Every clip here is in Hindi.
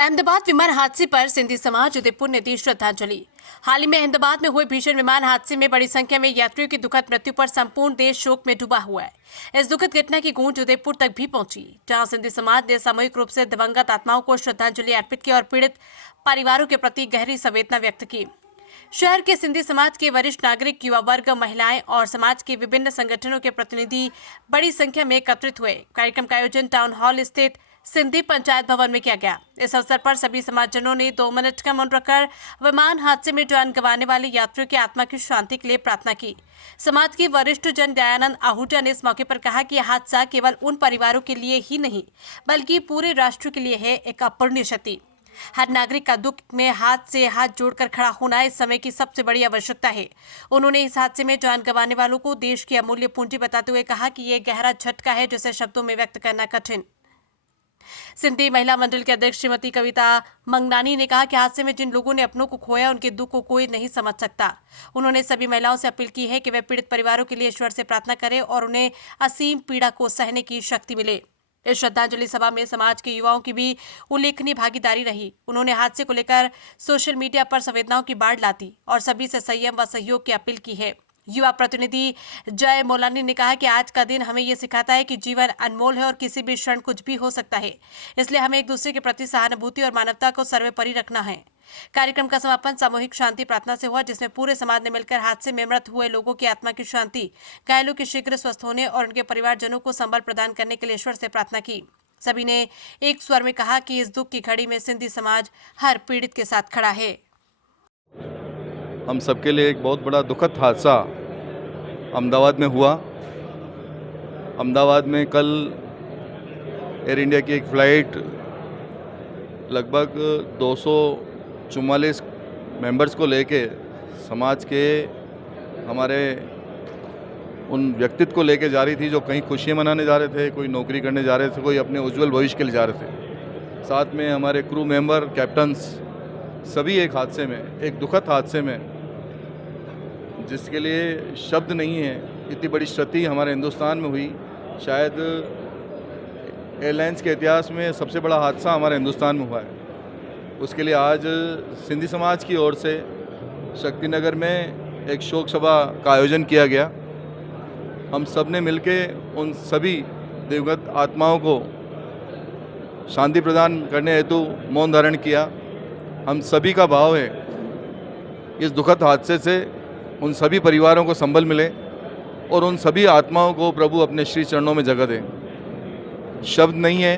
अहमदाबाद विमान हादसे पर सिंधी समाज उदयपुर ने दी श्रद्धांजलि। हाल ही में अहमदाबाद में हुए भीषण विमान हादसे में बड़ी संख्या में यात्रियों की दुखद मृत्यु पर संपूर्ण देश शोक में डूबा हुआ है। इस दुखद घटना की गूंज उदयपुर तक भी पहुंची, जहां सिंधी समाज ने सामूहिक रूप से दिवंगत आत्माओं को श्रद्धांजलि अर्पित की और पीड़ित परिवारों के प्रति गहरी संवेदना व्यक्त की। शहर के सिंधी समाज के वरिष्ठ नागरिक, युवा वर्ग, महिलाएं और समाज के विभिन्न संगठनों के प्रतिनिधि बड़ी संख्या में एकत्रित हुए। कार्यक्रम का आयोजन टाउन हॉल स्थित सिंधी पंचायत भवन में किया गया। इस अवसर पर सभी समाजजनों ने 2 मिनट का मौन रखकर विमान हादसे में जान गंवाने वाले यात्रियों की आत्मा की शांति के लिए प्रार्थना की। समाज के वरिष्ठ जन दयानंद आहूजा ने इस मौके पर कहा कि यह हादसा केवल उन परिवारों के लिए ही नहीं बल्कि पूरे राष्ट्र के लिए है एक अपूरणीय क्षति। हर नागरिक का दुख में हाथ से हाथ जोड़कर खड़ा होना इस समय की सबसे बड़ी आवश्यकता है। उन्होंने इस हादसे में जान गंवाने वालों को देश की अमूल्य पूंजी बताते हुए कहा कि ये गहरा झटका है जिसे शब्दों में व्यक्त करना कठिन। सिंधी महिला मंडल के अध्यक्ष श्रीमती कविता मंगनानी ने कहा कि हादसे में जिन लोगों ने अपनों को खोया उनके दुख को कोई नहीं समझ सकता। उन्होंने सभी महिलाओं से अपील की है कि वे पीड़ित परिवारों के लिए ईश्वर से प्रार्थना करें और उन्हें असीम पीड़ा को सहने की शक्ति मिले। इस श्रद्धांजलि सभा में समाज के युवाओं की भी उल्लेखनीय भागीदारी रही। उन्होंने हादसे को लेकर सोशल मीडिया पर संवेदनाओं की बाढ़ लाती और सभी से संयम व सहयोग की अपील की है। युवा प्रतिनिधि जय मोलानी ने कहा कि आज का दिन हमें ये सिखाता है कि जीवन अनमोल है और किसी भी क्षण कुछ भी हो सकता है, इसलिए हमें एक दूसरे के प्रति सहानुभूति और मानवता को सर्वोपरि रखना है। कार्यक्रम का समापन सामूहिक शांति प्रार्थना से हुआ, जिसमें पूरे समाज ने मिलकर हादसे में मृत हुए लोगों की आत्मा की शांति, घायलों के शीघ्र स्वस्थ होने और उनके परिवारजनों को संबल प्रदान करने के लिए ईश्वर से प्रार्थना की। सभी ने एक स्वर में कहा कि इस दुख की घड़ी में सिंधी समाज हर पीड़ित के साथ खड़ा है। हम सबके लिए एक बहुत बड़ा दुखद हादसा अहमदाबाद में हुआ। अहमदाबाद में कल एयर इंडिया की एक फ़्लाइट लगभग 244 मेंबर्स को लेके समाज के हमारे उन व्यक्तित्व को लेके जा रही थी जो कहीं खुशियाँ मनाने जा रहे थे, कोई नौकरी करने जा रहे थे, कोई अपने उज्जवल भविष्य के लिए जा रहे थे। साथ में हमारे क्रू मेंबर, कैप्टन्स, सभी एक हादसे में, एक दुखद हादसे में, जिसके लिए शब्द नहीं है। इतनी बड़ी क्षति हमारे हिंदुस्तान में हुई, शायद एयरलाइंस के इतिहास में सबसे बड़ा हादसा हमारे हिंदुस्तान में हुआ है। उसके लिए आज सिंधी समाज की ओर से शक्तिनगर में एक शोक सभा का आयोजन किया गया। हम सब ने मिलके उन सभी दिवंगत आत्माओं को शांति प्रदान करने हेतु मौन धारण किया। हम सभी का भाव है इस दुखद हादसे से उन सभी परिवारों को संबल मिले और उन सभी आत्माओं को प्रभु अपने श्री चरणों में जगह दें। शब्द नहीं है,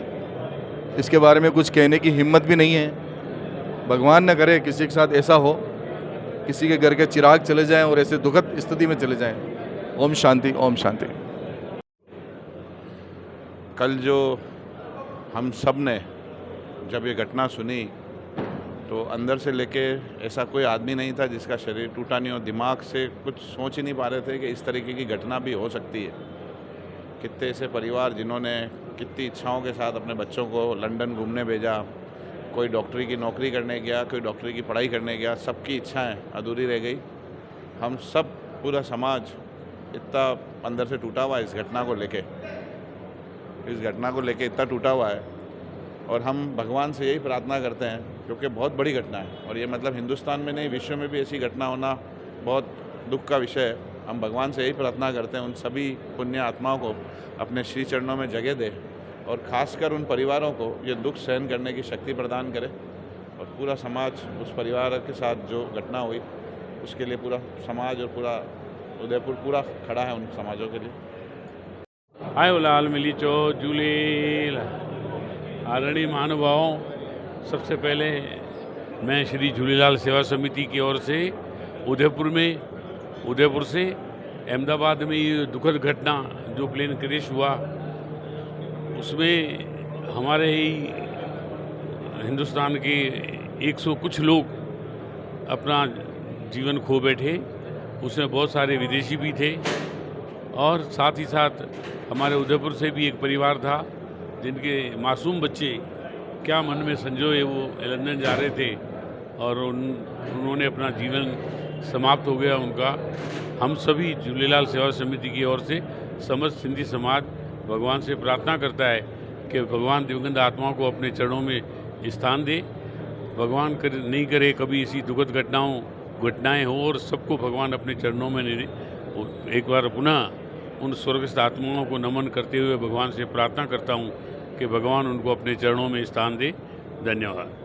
इसके बारे में कुछ कहने की हिम्मत भी नहीं है। भगवान न करे किसी के साथ ऐसा हो, किसी के घर के चिराग चले जाएं और ऐसे दुखद स्थिति में चले जाएं। ओम शांति, ओम शांति। कल जो हम सब ने जब ये घटना सुनी तो अंदर से लेके ऐसा कोई आदमी नहीं था जिसका शरीर टूटा नहीं हो। दिमाग से कुछ सोच ही नहीं पा रहे थे कि इस तरीके की घटना भी हो सकती है। कितने ऐसे परिवार जिन्होंने कितनी इच्छाओं के साथ अपने बच्चों को लंदन घूमने भेजा, कोई डॉक्टरी की नौकरी करने गया, कोई डॉक्टरी की पढ़ाई करने गया, सबकी इच्छाएं अधूरी रह गई। हम सब, पूरा समाज इतना अंदर से टूटा हुआ है इस घटना को लेके, इतना टूटा हुआ है। और हम भगवान से यही प्रार्थना करते हैं, क्योंकि बहुत बड़ी घटना है और ये मतलब हिंदुस्तान में नहीं, विश्व में भी ऐसी घटना होना बहुत दुख का विषय है। हम भगवान से यही प्रार्थना करते हैं उन सभी पुण्य आत्माओं को अपने श्री चरणों में जगह दे और ख़ासकर उन परिवारों को ये दुख सहन करने की शक्ति प्रदान करे। और पूरा समाज उस परिवार के साथ जो घटना हुई उसके लिए पूरा समाज और पूरा उदयपुर पूरा खड़ा है उन समाजों के लिए। आयो लाल मिली चो झूलेलाल। आदरणीय महानुभावों, सबसे पहले मैं श्री झूलेलाल सेवा समिति की ओर से उदयपुर से अहमदाबाद में ये दुखद घटना जो प्लेन क्रैश हुआ उसमें हमारे ही हिंदुस्तान के 100 कुछ लोग अपना जीवन खो बैठे। उसमें बहुत सारे विदेशी भी थे और साथ ही साथ हमारे उदयपुर से भी एक परिवार था जिनके मासूम बच्चे क्या मन में संजोए वो लंदन जा रहे थे और उन्होंने अपना जीवन समाप्त हो गया उनका। हम सभी झूलेलाल सेवा समिति की ओर से समस्त सिंधी समाज भगवान से प्रार्थना करता है कि भगवान दिवंगत आत्माओं को अपने चरणों में स्थान दे। भगवान नहीं करे कभी ऐसी दुखद घटनाएं हो और सबको भगवान अपने चरणों में ले ले। और एक बार पुनः उन स्वर्गस्थ आत्माओं को नमन करते हुए भगवान से प्रार्थना करता हूँ कि भगवान उनको अपने चरणों में स्थान दे। धन्यवाद।